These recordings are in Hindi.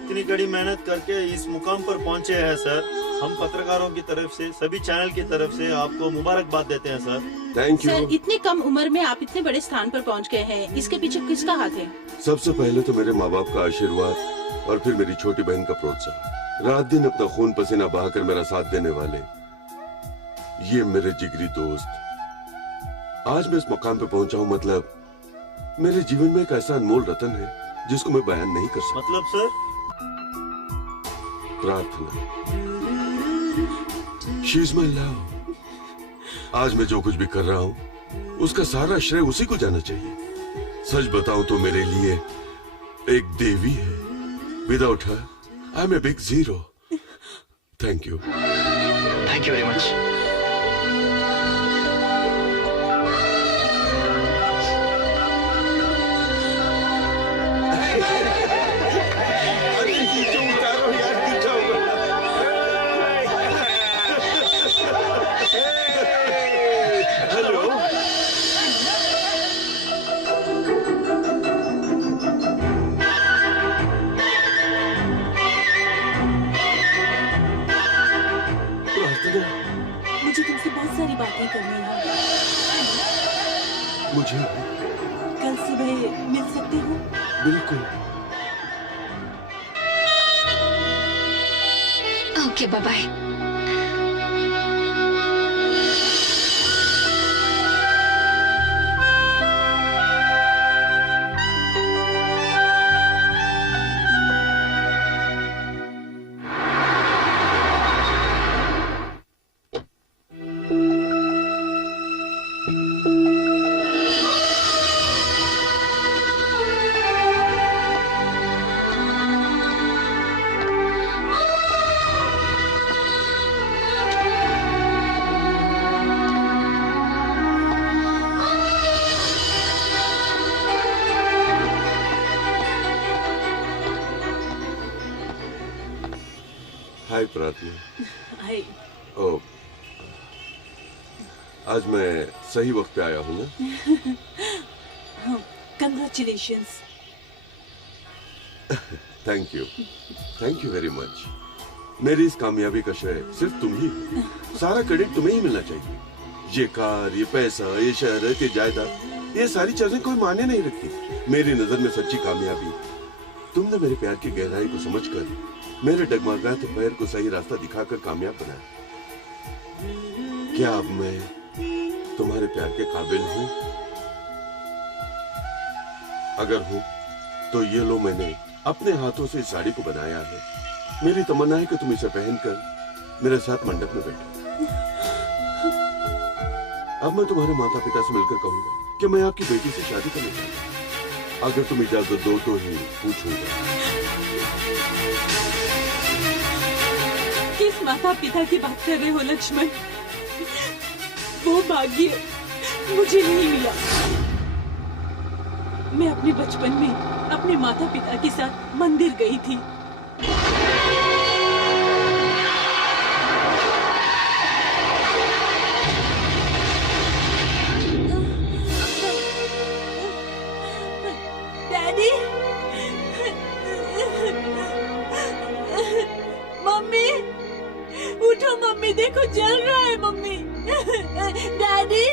इतनी कड़ी मेहनत करके इस मुकाम पर पहुंचे हैं सर। हम पत्रकारों की तरफ से, सभी चैनल की तरफ से आपको मुबारकबाद देते हैं सर। Thank you. सर, इतनी कम उम्र में आप इतने बड़े स्थान पर पहुंच गए हैं, इसके पीछे किसका हाथ है? सबसे पहले तो मेरे माँ बाप का आशीर्वाद और फिर मेरी छोटी बहन का प्रोत्साहन। रात दिन अपना खून पसीना बहाकर मेरा साथ देने वाले ये मेरे जिगरी दोस्त। आज मैं इस मुकाम पे पहुंचा हूँ, मतलब मेरे जीवन में एक ऐसा अनमोल रतन है जिसको मैं बयान नहीं कर सकता। मतलब सर? प्रार्थना। She is my love. आज मैं जो कुछ भी कर रहा हूँ उसका सारा श्रेय उसी को जाना चाहिए। सच बताऊं तो मेरे लिए एक देवी है। Without her I am a big zero. Thank you. Thank you very much. मुझे तुमसे बहुत सारी बातें करनी है। मुझे कल सुबह मिल सकते हो? बिल्कुल। Okay, bye bye. हाय प्रार्थना। हाय। ओ, आज मैं सही वक्त पे आया हूँ ना? Congratulations. Thank you very much. मेरी इस कामयाबी का श्रेय सिर्फ तुम ही हो। सारा क्रेडिट तुम्हें ही मिलना चाहिए। ये कार, ये पैसा, ये शहरत, ये जायदाद, ये सारी चीजें कोई मायने नहीं रखती। मेरी नजर में सच्ची कामयाबी तुमने मेरे प्यार की गहराई को समझकर मेरे डगमगाते पैर को सही रास्ता दिखाकर कामयाब बनाया। क्या अब मैं तुम्हारे प्यार के काबिल हूँ? अगर हूँ तो ये लो, मैंने अपने हाथों से इस साड़ी को बनाया है। मेरी तमन्ना है कि तुम इसे पहनकर मेरे साथ मंडप में बैठो। अब मैं तुम्हारे माता पिता से मिलकर कहूंगा कि मैं आपकी बेटी से शादी करना चाहता हूँ। अगर तुम इजाजत दो तो ही पूछूंगा। किस माता पिता की बात कर रहे हो लक्ष्मण? वो भाग्य मुझे नहीं मिला। मैं अपने बचपन में अपने माता पिता के साथ मंदिर गई थी। डैडी, मम्मी, उठो मम्मी, देखो जल रहा है मम्मी। डैडी,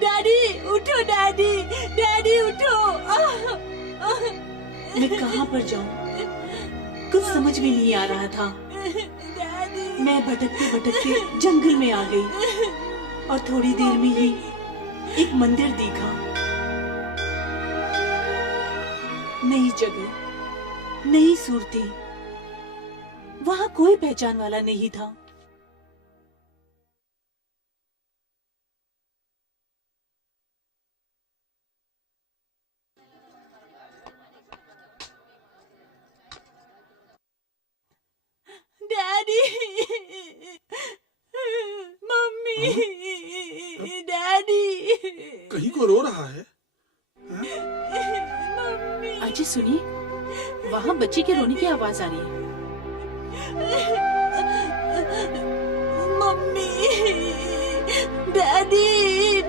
डैडी उठो, डैडी, डैडी उठो। मैं कहाँ पर जाऊँ? कुछ समझ में नहीं आ रहा था। मैं भटकते भटकते जंगल में आ गई और थोड़ी देर में ही एक मंदिर दिखा। नई जगह, नई सूरतें, वहाँ कोई पहचान वाला नहीं था। Daddy, mummy, daddy. कहीं को रो रहा है? मम्मी। अजय सुनिए, वहाँ बच्चे के रोने की आवाज आ रही है। Mummy, daddy,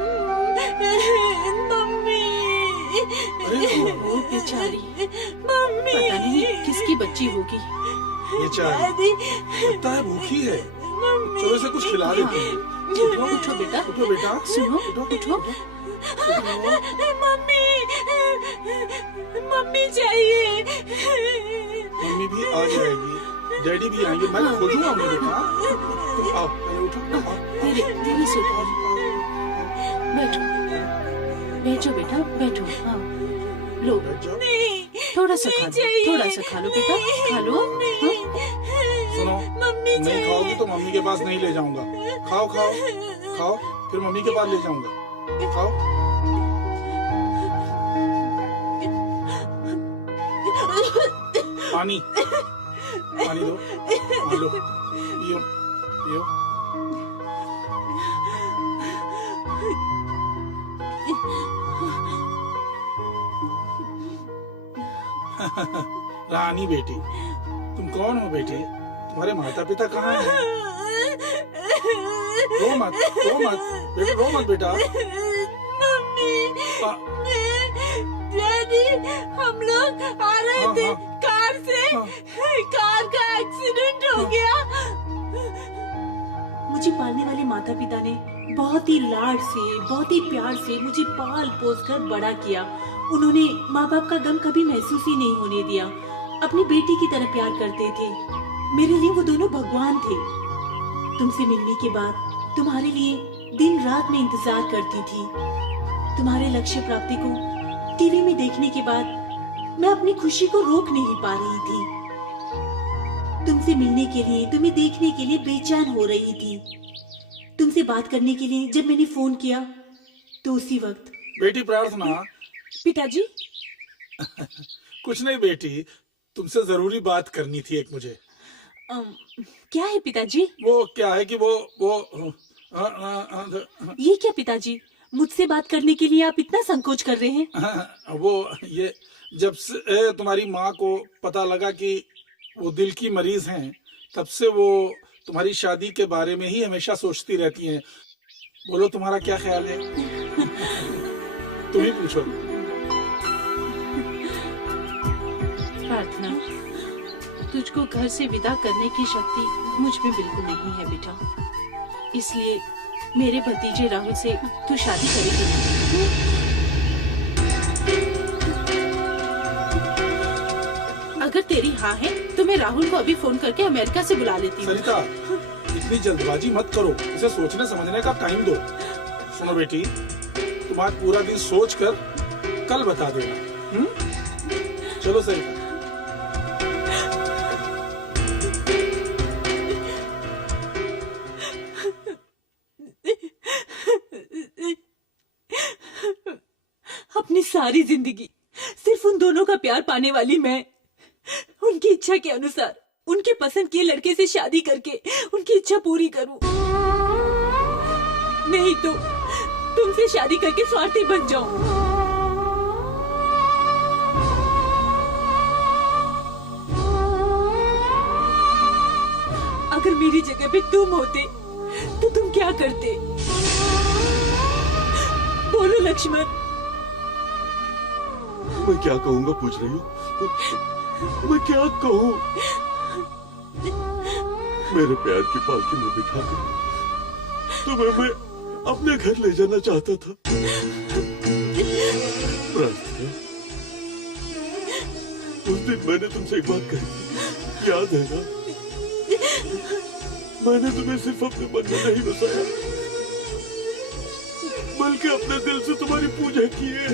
mummy. वो बेचारी, पता नहीं किसकी बच्ची होगी। बेचारी लगता है भूखी है। चलो इसे कुछ खिला देते हैं। उठो बेटा, उठो बेटा, सुनो, उठो। मम्मी, मम्मी चाहिए। मम्मी भी आ जाएगी, डैडी भी आएंगे, मैं खोजूंगा उन्हें बेटा। तुम आओ, पहले उठो, आओ। धीरे धीरे से उठो। बैठो बैठो बेटा, बैठो। हाँ लो, बैठ जाओ। थोड़ा सा खा लो, थोड़ा सा खा लो बेटा, खा लो। हाँ? सुनो, नहीं खाओगी तो मम्मी के पास नहीं ले जाऊंगा। खाओ खाओ खाओ, फिर मम्मी के पास ले जाऊंगा। खाओ। पानी पानी दो, हाँ, लो, पियो पियो। रानी बेटी, तुम कौन हो बेटी? तुम्हारे माता पिता कहाँ हैं? रो मत बेटा, रो मत बेटा। मम्मी, डैडी, हम लोग आ रहे थे कार से, कार का एक्सीडेंट हो गया। मुझे पालने वाले माता पिता ने बहुत ही लाड से, बहुत ही प्यार से मुझे पाल पोस कर बड़ा किया। उन्होंने माँ बाप का गम कभी महसूस ही नहीं होने दिया। अपनी बेटी की तरह प्यार करते थे। मेरे लिए वो दोनों भगवान थे। तुमसे मिलने के बाद तुम्हारे लिए दिन रात में इंतजार करती थी। तुम्हारे लक्ष्य प्राप्ति को टीवी में देखने के बाद मैं अपनी खुशी को रोक नहीं पा रही थी। तुमसे मिलने के लिए, तुम्हें देखने के लिए बेचैन हो रही थी। तुमसे बात करने के लिए जब मैंने फोन किया तो उसी वक्त। बेटी प्रार्थना। पिताजी। कुछ नहीं बेटी, तुमसे जरूरी बात करनी थी एक मुझे। क्या है पिताजी? वो क्या है कि ये क्या पिताजी, मुझसे बात करने के लिए आप इतना संकोच कर रहे हैं? वो ये, जब से तुम्हारी माँ को पता लगा कि वो दिल की मरीज हैं, तब से वो तुम्हारी शादी के बारे में ही हमेशा सोचती रहती हैं। बोलो तुम्हारा क्या ख्याल है? तुम ही पूछो। प्रार्थना, तुझको घर से विदा करने की शक्ति मुझ में बिल्कुल नहीं है बेटा। इसलिए मेरे भतीजे राहुल से तू शादी करेगी नहीं। अगर तेरी हाँ है तो मैं राहुल को अभी फोन करके अमेरिका से बुला लेती हूँ। सरिता, इतनी जल्दबाजी मत करो, इसे सोचने समझने का टाइम दो। सुनो बेटी, तुम आज पूरा दिन सोच कर कल बता देना। चलो सरिता। अपनी सारी जिंदगी सिर्फ उन दोनों का प्यार पाने वाली मैं, उनकी इच्छा के अनुसार उनके पसंद के लड़के से शादी करके उनकी इच्छा पूरी करूं। नहीं तो तुमसे शादी करके स्वार्थी बन जाऊं। अगर मेरी जगह पे तुम होते तो तुम क्या करते? बोलो लक्ष्मण। मैं क्या कहूँगा पूछ रही हूँ? मैं क्या कहूँ? मेरे प्यार की पालकी में बिठाकर तुम्हें मैं अपने घर ले जाना चाहता था। प्रार्थना, उस दिन मैंने तुमसे एक बात कही थी, याद है ना? मैंने तुम्हें सिर्फ अपने मन में नहीं बसाया, बल्कि अपने दिल से तुम्हारी पूजा की है।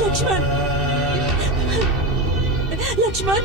लक्ष्मण, लक्ष्मण।